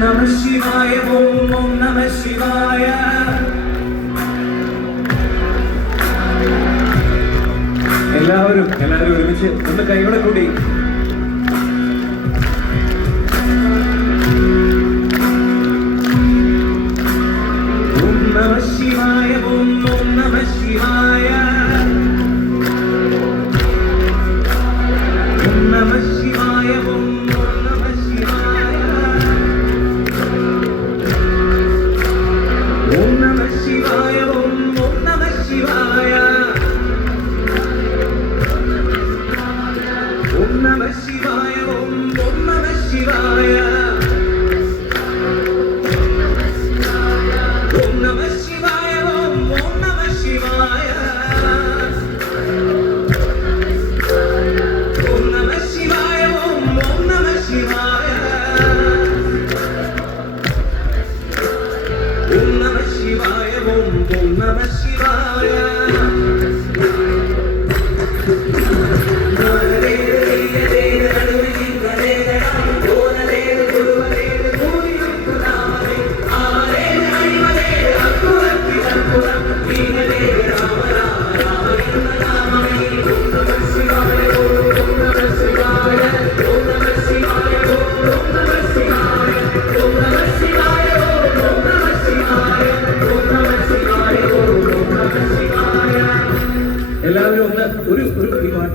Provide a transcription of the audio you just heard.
Namah Shivaya, Om Namah Shivaya. എല്ലാവരും ഒരുമിച്ച് ഒന്ന് കൈയോടെ കൂടി ഓം നമഃ ശിവായ, ഓം നമഃ ശിവായ, ഓം നമഃ ശിവായ, ഓം നമഃ ശിവായ, ഓം നമഃ ശിവായ, ഓം നമഃ ശിവായ. Om Namah Shivaya, Om Namah Shivaya, Om Namah Shivaya, Om Namah Shivaya, Om Namah Shivaya, Om Namah Shivaya, Om Namah Shivaya, Om Namah Shivaya.